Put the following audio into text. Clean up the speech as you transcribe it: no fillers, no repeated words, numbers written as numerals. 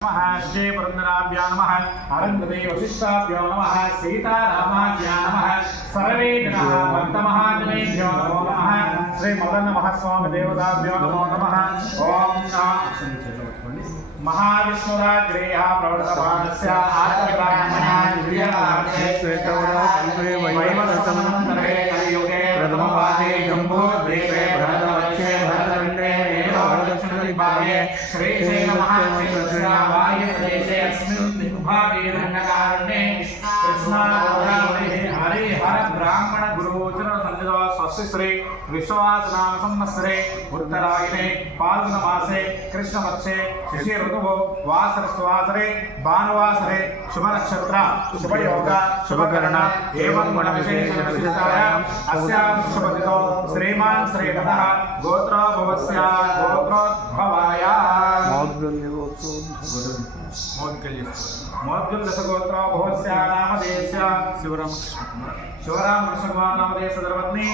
नमः श्री पुरंदराभ्यां नमः अरुन्धति वशिष्ठाभ्यो नमः सीतारामाभ्यां नमः सर्वे जनाः भक्तमहाजनेभ्यो नमो नमः श्री मदनमहास्वामी देवताभ्यो नमो नमः ओम महाविष्णुराग्रेह प्रवर्तमानस्य आत्मब्राह्मणाय वैवस्वतमन्तरे कलियुगे प्रथमपादे जम्बूद्वीपे भरतवर्षे भरतखण्डे दक्षिणदिग्भागे श्रीशैलमहाक्षेत्रस्य वायुप्रदेशे अस्मिन् दिग्भागे रङ्गकारण्ये कृष्णागोदावरी हरिहर ब्राह्मण गुरुचरण सन्निधौ स्वस्ति श्री विश्वासनाम संवत्सरे उत्तरायणे फाल्गुन मासे कृष्णपक्षे शिशिर ऋतुः वासरस्वासरे भानुवासरे शुभ नक्षत्र शुभ योग शुभकरण एवं गुण विशेष विशिष्टायाम् अस्यां शुभतिथौ श्रीमान् श्रीधरः गोत्रो भवस्य गोत्रोद्भवाय मौद्गल्य गोत्रो भवस्य नामधेयस्य शिवराम कृष्ण नामधेयस्य धर्मपत्नी